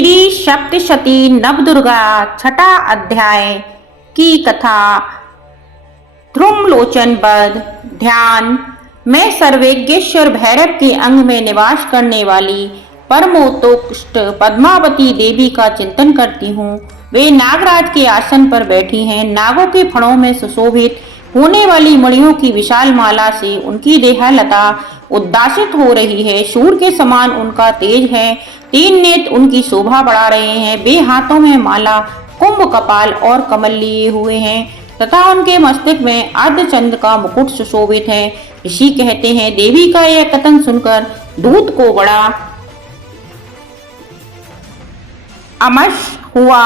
श्री सप्तशती नवदुर्गा छठा अध्याय की कथा। ध्रुमलोचन वध। ध्यान। मैं सर्वेज्ञेश्वर भैरव के अंग में निवास करने वाली परमोत्कृष्ट पद्मावती देवी का चिंतन करती हूँ। वे नागराज के आसन पर बैठी हैं। नागों के फणों में सुशोभित होने वाली मणियों की विशाल माला से उनकी देहलता उद्दासित हो रही है। सूर्य के समान उनका तेज है। तीन नेत्र उनकी शोभा बढ़ा रहे हैं। वे हाथों में माला, कुंभ, कपाल और कमल लिए हुए हैं तथा उनके मस्तक में अर्धचंद्र का मुकुट सुशोभित है। ऋषि कहते हैं, देवी का यह कथन सुनकर दूत को बड़ा अमश हुआ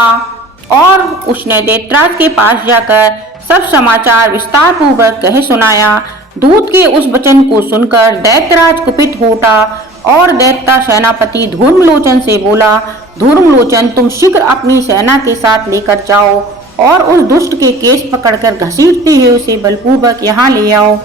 और उसने दैत्यराज के पास जाकर सब समाचार विस्तार पूर्वक कह सुनाया। दूत के उस वचन को सुनकर दैत्यराज कुपित हो उठा और दैत्य सेनापति धूम्रलोचन से बोला, धूम्रलोचन, तुम शीघ्र अपनी सेना के साथ लेकर जाओ और उस दुष्ट के केस पकड़कर घसीटते हुए उसे बलपूर्वक यहाँ ले आओ।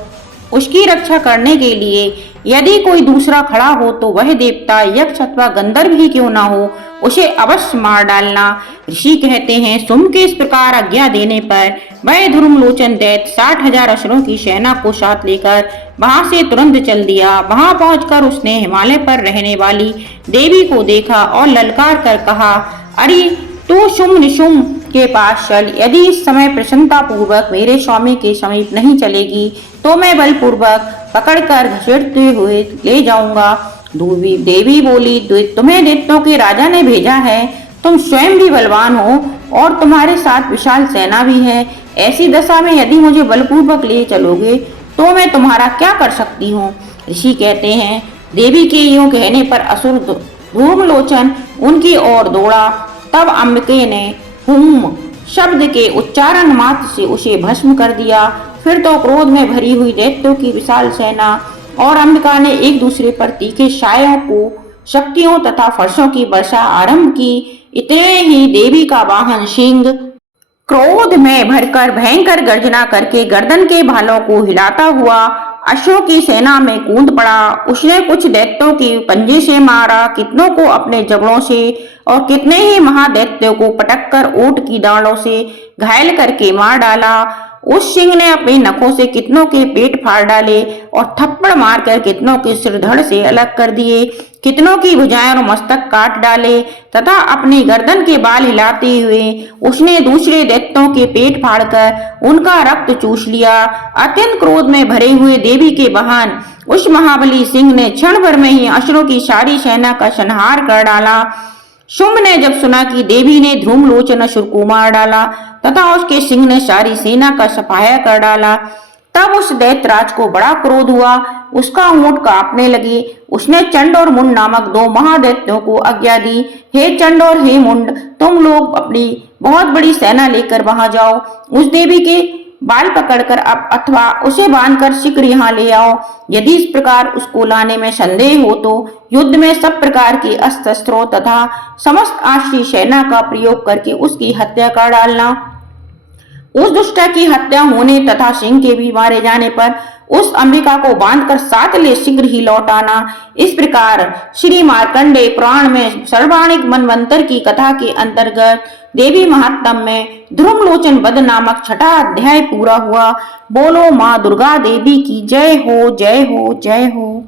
उसकी रक्षा करने के लिए यदि कोई दूसरा खड़ा हो तो वह देवता, यक्ष अथवा गंधर्व ही क्यों ना हो, उसे अवश्य मार डालना। ऋषि कहते हैं, सुम के इस प्रकार आज्ञा देने पर वह धूम्रलोचन दैत्य 60,000 असुरों की सेना को साथ लेकर वहां से तुरंत चल दिया। वहां पहुंचकर उसने हिमालय पर रहने वाली देवी को देखा और ललकार कर कहा, अरे तू शुम निशुम के पास चल। यदि इस समय प्रसन्नता पूर्वक मेरे स्वामी के समीप नहीं चलेगी तो मैं बलपूर्वक पकड़कर घसीटते हुए ले जाऊंगा। देवी बोली, तुम्हें दैत्यों के राजा ने भेजा है। तुम स्वयं भी बलवान हो और तुम्हारे साथ विशाल सेना भी है। ऐसी दशा में यदि मुझे बलपूर्वक ले चलोगे तो मैं तुम्हारा क्या कर सकती हूँ। ऋषि कहते हैं, देवी के यूं कहने पर असुर धूम्रलोचन उनकी ओर दौड़ा। तब अंबिके ने हुम शब्द के उच्चारण मात्र से उसे भस्म कर दिया। फिर तो क्रोध में भरी हुई दैत्यों की विशाल सेना और अंबिका ने एक दूसरे पर तीखे सायों को शक्तियों तथा फर्शों की वर्षा आरंभ की। इतने ही देवी का वाहन सिंह क्रोध में भरकर भयंकर गर्जना करके गर्दन के भालों को हिलाता हुआ अश्वों की सेना में कूद पड़ा। उसने कुछ दैत्यों की पंजे से मारा, कितनों को अपने जबड़ों से और कितने ही महादैत्यों को पटककर ऊंट की दाढ़ों से घायल करके मार डाला। उस सिंह ने अपने नखों से कितनों के पेट फाड़ डाले और थप्पड़ मारकर कितनों के सिर धड़ से अलग कर दिए, कितनों की भुजाएं और मस्तक काट डाले तथा अपनी गर्दन के बाल हिलाते हुए उसने दूसरे दैत्यों के पेट फाड़कर उनका रक्त चूस लिया। अत्यंत क्रोध में भरे हुए देवी के वाहन उस महाबली सिंह ने क्षण भर में ही असुरों की सारी सेना का संहार कर डाला। शुंभ ने जब सुना कि देवी ने धूम्रलोचन असुर को मार डाला तथा उसके सिंह ने सारी सेना का सफाया कर डाला, तब उस दैत्यराज को बड़ा क्रोध हुआ। उसका होंठ कांपने लगे। उसने चंड और मुंड नामक दो महादैत्यों को आज्ञा दी, हे चंड और हे मुंड, तुम लोग अपनी बहुत बड़ी सेना लेकर वहां जाओ। उस देवी के बाल पकड़कर अब अथवा उसे बांधकर शीघ्र यहाँ ले आओ। यदि इस प्रकार उसको लाने में संदेह हो तो युद्ध में सब प्रकार के अस्त्र शस्त्रों तथा समस्त आश्री सेना का प्रयोग करके उसकी हत्या कर डालना। उस दुष्टा की हत्या होने तथा सिंह के भी मारे जाने पर उस अंबिका को बांधकर साथ ले शीघ्र ही लौट आना। इस प्रकार श्री मार्कंडेय पुराण में सर्वाणिक मनवंतर की कथा के अंतर्गत देवी महात्म्य में ध्रुमलोचन वध नामक छठा अध्याय पूरा हुआ। बोलो माँ दुर्गा देवी की जय हो, जय हो, जय हो।